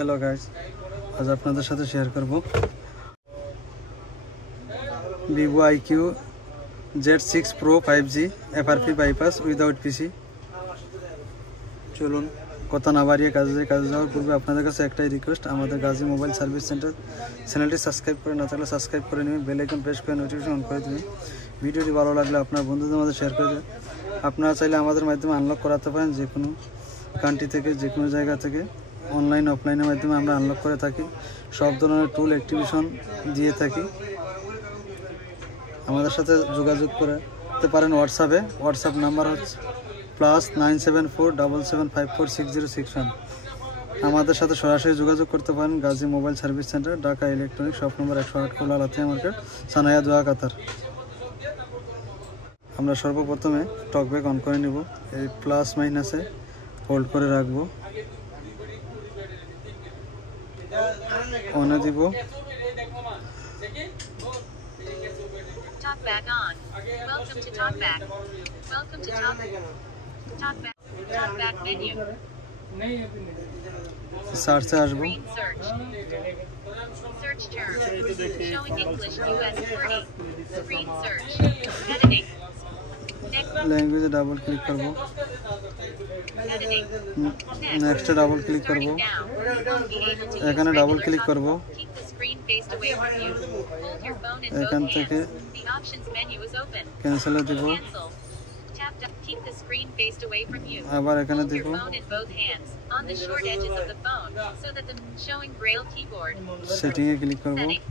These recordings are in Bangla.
हेलो गाइस, आज আপনাদের সাথে শেয়ার করব Vivo IQ Z6 Pro 5G FRP bypass without PC। চলুন কথা না বাড়িয়ে কাজে যাওয়ার পূর্বে আপনাদের কাছে একটাই রিকোয়েস্ট, আমাদের গাজী মোবাইল সার্ভিস সেন্টার চ্যানেলটি সাবস্ক্রাইব করে না থাকলে সাবস্ক্রাইব করে নেবেন, বেল আইকন প্রেস করে নোটিফিকেশন অন করে দেবেন। ভিডিওটি ভালো লাগলে আপনার বন্ধুদের মধ্যে শেয়ার করে দেবেন। আপনারা চাইলে আমাদের মাধ্যমে আনলক করাতে পারেন, যে কোনো কান্ট্রি থেকে, যে কোনো জায়গা থেকে অনলাইন অফলাইনের মাধ্যমে আমরা আনলক করে থাকি। সব ধরনের টুল অ্যাক্টিভেশন দিয়ে থাকি। আমাদের সাথে যোগাযোগ করতে পারেন হোয়াটসঅ্যাপ নাম্বার হচ্ছে +97477546061। আমাদের সাথে সরাসরি যোগাযোগ করতে পারেন Gazi mobile service centre, Dhaka electronic shop number 108 কোলা লাতিয়া মার্কেট, সানায়া দোয়া, কাতার। আমরা সর্বপ্রথমে টকব্যাক অন করে নিব। এই প্লাস মাইনাসে হোল্ড করে রাখবো, অনে দিব। Talkback on. Welcome to Talkback. Welcome to Talkback. Talkback menu. সার্চে আসবো। Screen search. Search term. Showing English US 40. Screen search. Editing. ল্যাঙ্গুয়েজে ডাবল ক্লিক করব। Editing. নেক্সটে ডাবল ক্লিক করব। এখানে ডাবল ক্লিক করব। Keep the screen faced away from you. Hold your phone in এখান both থেকে hands. The options menu is open. ক্যান্সেলে দিব। Cancel. Tap to keep the screen faced away from you. আবার এখানে Hold দিব। your phone in both hands on the short edges of the phone so that the showing braille keyboard. Setting A click করব। Setting.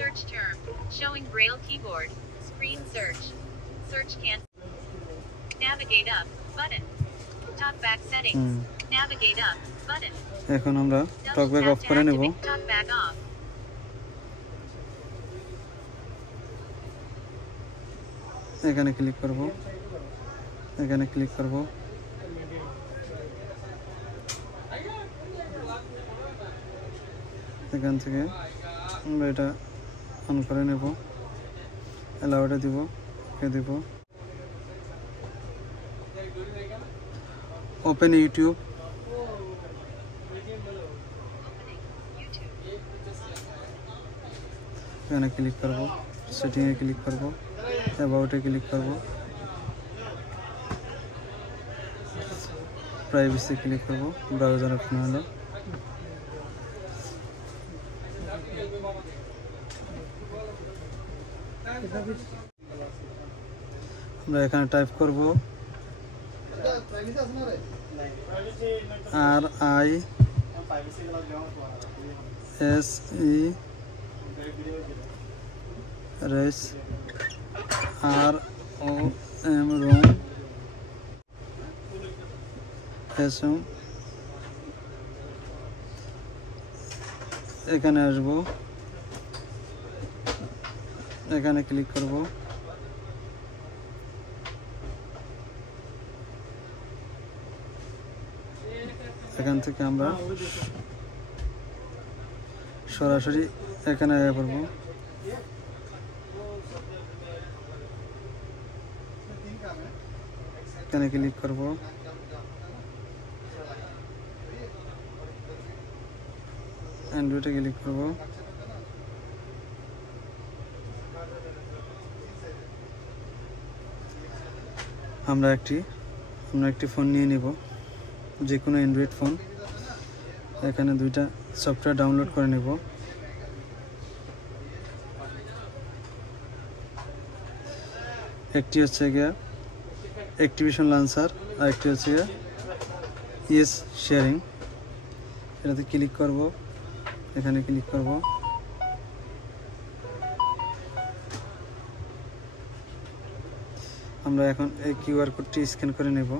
Search term. Showing braille keyboard. Screen search. Search cancel. Navigate up button. Talkback settings. Navigate up button. এখন আমরা টকব্যাক অফ করে নেব। Talkback off. এখানে ক্লিক করব, এখানে ক্লিক করব। এখান থেকে আমরা এটা অন করে নেব, অ্যালাউডে দিব, ওকে দিব। ওপেন ইউটিউব, এখানে ক্লিক করব, সেটিংয়ে ক্লিক করব, অ্যাবাউটে ক্লিক করব, প্রাইভেসি ক্লিক করব, ব্রাউজার ওপেন হলো। আমরা এখানে টাইপ করব RISE ROM এখানে আসবো, এখানে ক্লিক করব। এখান থেকে আমরা সরাসরি এখানে আয়া করব। এখানে ক্লিক করব, অ্যান্ড্রয়েডে ক্লিক করব। আমরা একটি ফোন নিয়ে নিব, যে কোনো অ্যান্ড্রয়েড ফোন। এখানে দুইটা সফটওয়্যার ডাউনলোড করে নেব। একটি হচ্ছে গিয়া অ্যাক্টিভেশন লঞ্চার, আর একটি হচ্ছে গিয়া ইয়েস শেয়ারিং। এটাতে ক্লিক করব, এখানে ক্লিক করব। আমরা এখন এই কিউআর কোডটি স্ক্যান করে নেব।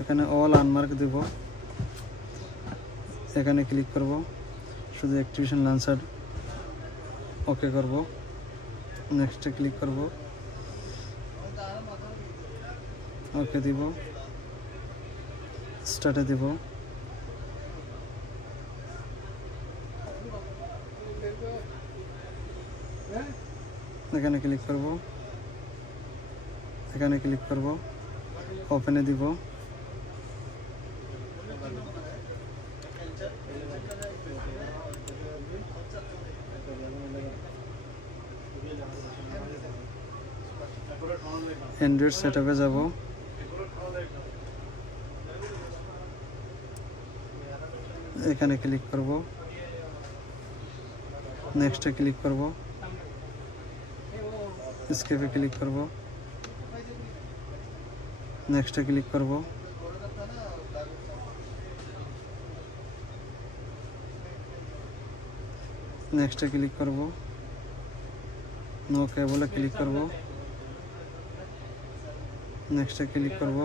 এখানে অল আনমার্ক দেব, এখানে ক্লিক করব, শুধু অ্যাক্টিভেশন লঞ্চার ওকে করব, নেক্সটে ক্লিক করব, ওকে দিব। স্টার্টে দিব। এখানে ক্লিক করব, এখানে ক্লিক করব, ওপেনে দিব। অ্যান্ড্রয়েড সেটআপে যাব। এখানে ক্লিক করব, নেক্সটে ক্লিক করব, স্কেপে ক্লিক করব, নেক্সটে ক্লিক করব, নেক্সটে ক্লিক করব, নো কেবলে ক্লিক করব, নেক্সটে ক্লিক করব,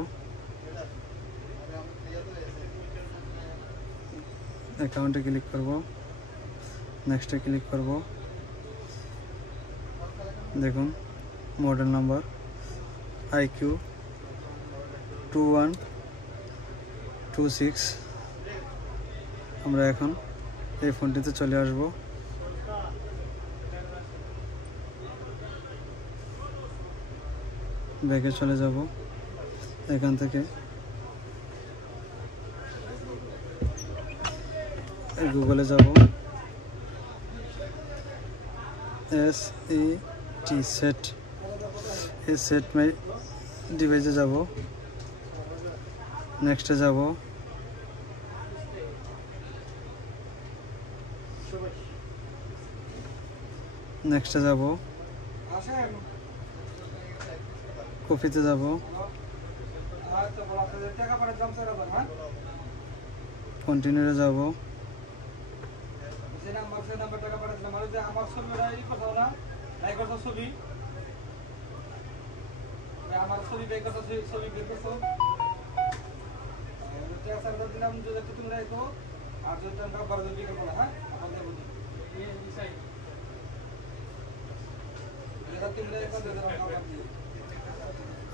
অ্যাকাউন্টে ক্লিক করব, নেক্সটে ক্লিক করব। দেখুন মডেল নাম্বার IQ 2126। আমরা এখন এই ফোনটিতে চলে আসব। ব্যাকে চলে যাব, এখান থেকে গুগলে যাব, SET সেট, এই সেট মাই ডিভাইসে যাব, নেক্সটে যাব, নেক্সটে যাব, কপিতে যাব, কন্টিনিউতে যাব,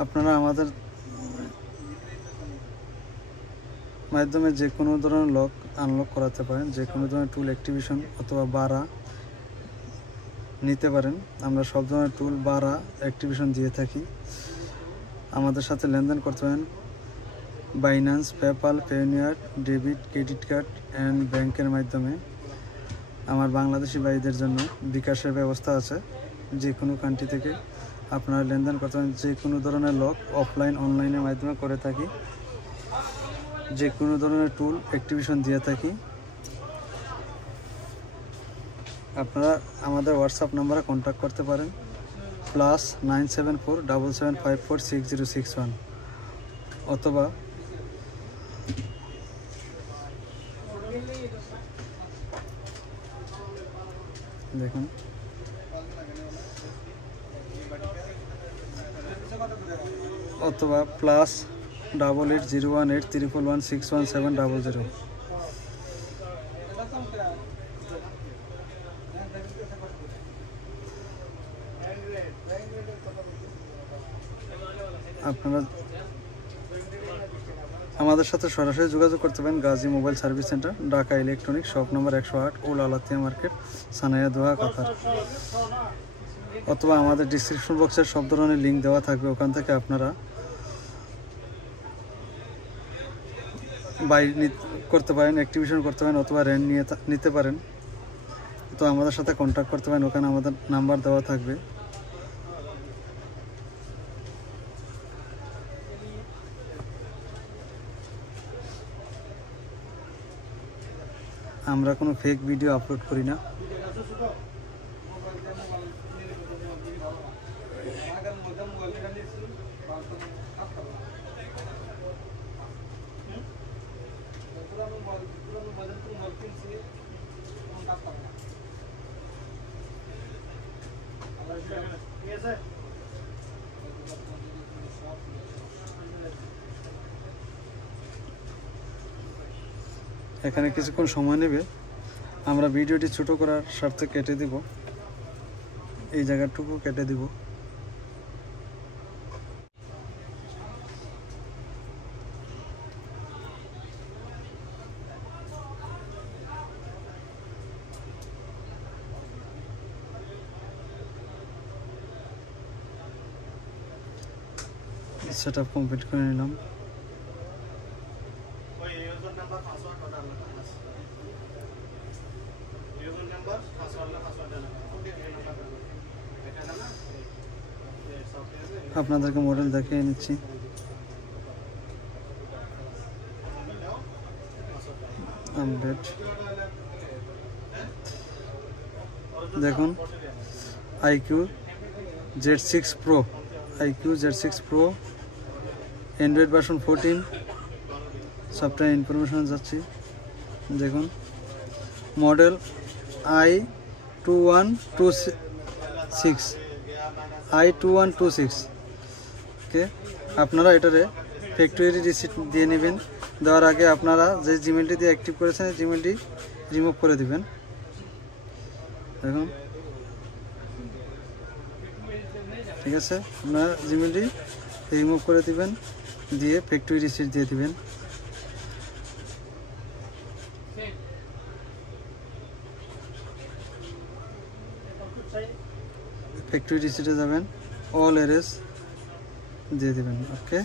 আপনারা আমাদের মাধ্যমে যে কোনো ধরনের লক আনলক করাতে পারেন, যে কোনো ধরনের টুল অ্যাক্টিভেশন অথবা বাড়া নিতে পারেন। আমরা সব ধরনের টুল বাড়া অ্যাক্টিভেশন দিয়ে থাকি। আমাদের সাথে লেনদেন করতে পারেন Binance, PayPal, Payoneer, debit, credit card and ব্যাংকের মাধ্যমে। আমার বাংলাদেশি ভাইদের জন্য বিকাশের ব্যবস্থা আছে। যে কোনো কান্ট্রি থেকে আপনারা লেনদেন করতে পারেন। যে কোনো ধরনের লক অফলাইন অনলাইনের মাধ্যমে করে থাকি। যে কোনো ধরনের টুল অ্যাক্টিভেশন দিয়ে থাকি। আপনারা আমাদের হোয়াটসঅ্যাপ নাম্বারে কন্ট্যাক্ট করতে পারেন +974 7754 6061 অথবা দেখুন অথবা +8801 8116 11700। আপনারা আমাদের সাথে সরাসরি যোগাযোগ করতে পারেন Gazi mobile service centre, Dhaka electronic, shop number 108, old Alatiya market, Sanaya Doha, Qatar. অথবা আমাদের ডিসক্রিপশন বক্সের সব ধরনের লিঙ্ক দেওয়া থাকবে, ওখান থেকে আপনারা বাই করতে পারেন, অ্যাক্টিভেশন করতে পারেন অথবা রেন্ট নিতে পারেন। তো আমাদের সাথে কন্ট্যাক্ট করতে পারেন, ওখানে আমাদের নাম্বার দেওয়া থাকবে। আমরা কোনো ফেক ভিডিও আপলোড করি না। এখানে কিছুক্ষণ সময় নেবে। আমরা ভিডিওটি ছোট করার স্বার্থে কেটে দিব, এই জায়গাটুকু কেটে দিব। সেট আপ কমপ্লিট করে নিলাম। আপনাদেরকে মডেল দেখিয়ে নিচ্ছি। আপডেট দেখুন, IQ Z6 Pro, IQ Z6 Pro, Android version 14, software ইনফরমেশনে যাচ্ছি। দেখুন মডেল i2126 ওকে। আপনারা এটারে ফ্যাক্টরি রিসিট দিয়ে নেবেন। দেওয়ার আগে আপনারা যে জিমেলটি দিয়ে অ্যাক্টিভ করেছেন জিমেলটি রিমুভ করে দিবেন। দেখুন ঠিক আছে, আপনারা জিমেলটি রিমুভ করে দিবেন, দিয়ে ফ্যাক্টরি রিসিট দিয়ে দিবেন। ফ্যাক্টরি রিসিটে যাবেন, অল এরএস দিয়ে দেবেন। ওকে,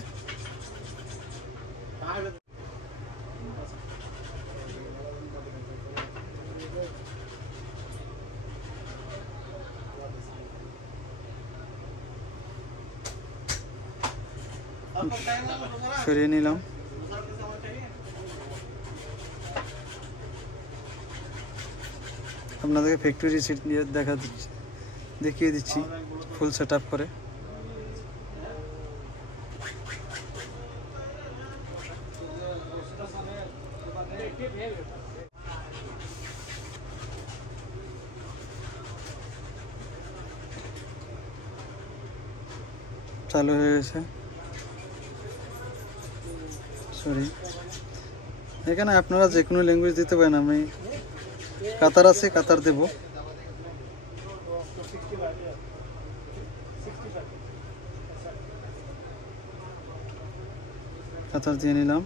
সরিয়ে নিলাম। আপনাদেরকে ফ্যাক্টরি রিসিট দিয়ে দেখিয়ে দিচ্ছি ফুল সেট আপ করে। চালু হয়ে গেছে। সরি, এখানে আপনারা যে কোনো ল্যাঙ্গুয়েজ দিতে পারেন। আমি কাতার আছে, কাতার দেব। কাতার দিয়ে নিলাম,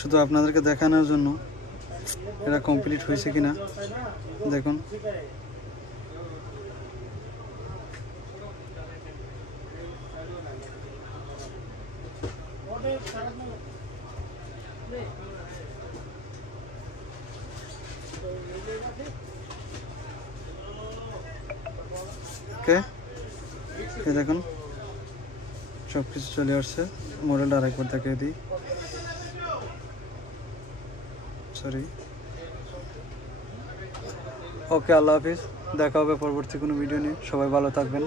শুধু আপনাদেরকে দেখানোর জন্য এটা কমপ্লিট হয়েছে কিনা দেখুন। ওকে, এই দেখুন সব কিছু চলে আসছে। মডেলটা আরেকবার দেখিয়ে দিই। সরি, ওকে, আল্লাহ হাফিজ। দেখা হবে পরবর্তী কোনো ভিডিও নিয়ে। সবাই ভালো থাকবেন।